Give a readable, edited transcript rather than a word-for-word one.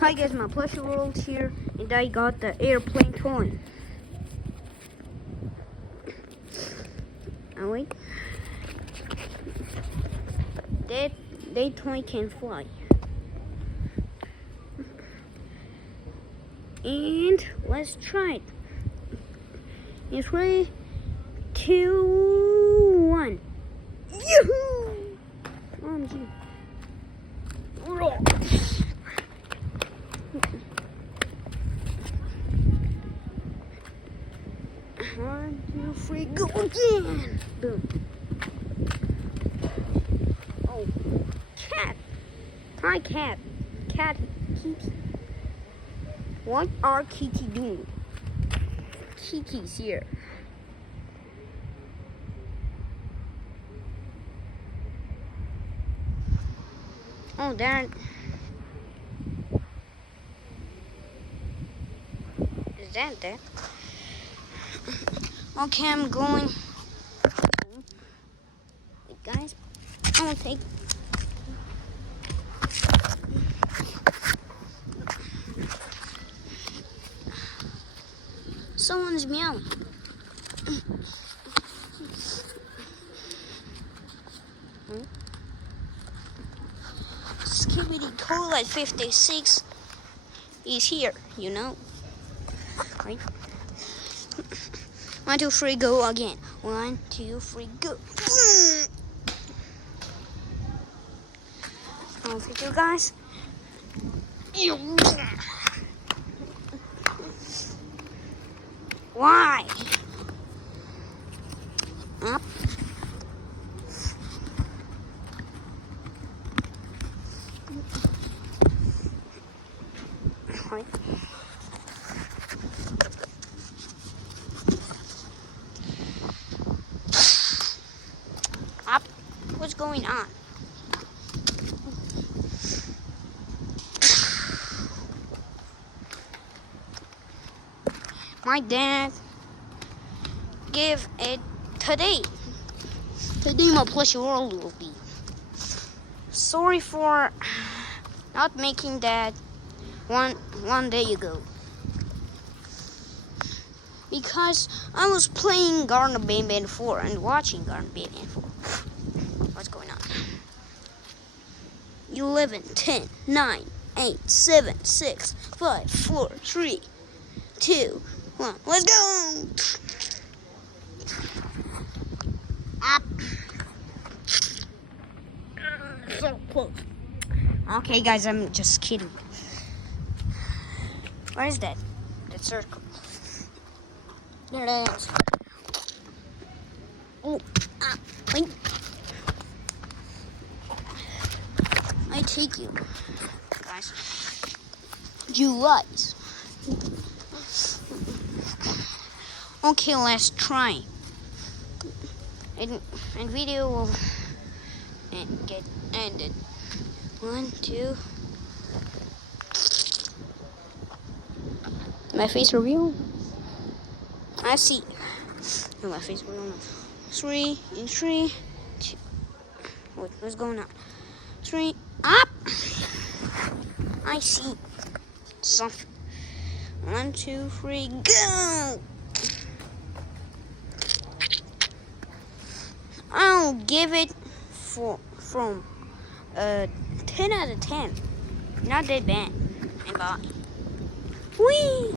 Hi guys, my plushie world here, and I got the airplane toy. Oh wait, that toy can fly. And let's try it. In 3, 2, 1. Yoo-hoo! OMG. 1, 2, 3, go again! Boom. Oh, cat. Hi, cat. Cat, Kitty. What are Kitty doing? Kitty's here. Oh, that. Is that there? Okay, I'm going. Wait, guys, I'm gonna take. Someone's meowing. Skibidi Toilet 56 is here, you know. Right? 1, 2, 3, go again. 1, 2, 3, go. I'll fit you guys. Why? Up. Right. Up. What's going on? My dad give it today. Today my plushie world will be. Sorry for not making that one day ago. Because I was playing Garden Band 4 and watching Garden Band 4. What's going on? 11, 10, 9, 8, 7, 6, 5, 4, 3, 2, 1. Let's go! Up. So close. Okay, guys, I'm just kidding. Where is that? That circle. There it is. Oh, wait. I take you, guys. You guys. Okay, let's try. And video will get ended. 1, 2. My face reveal. I see. No, my face reveal. 3 in 3. 2. Wait, what's going on? 3 up. I see something. 1, 2, 3, go. I'll give it from 10 out of 10. Not that bad. And bye. Whee!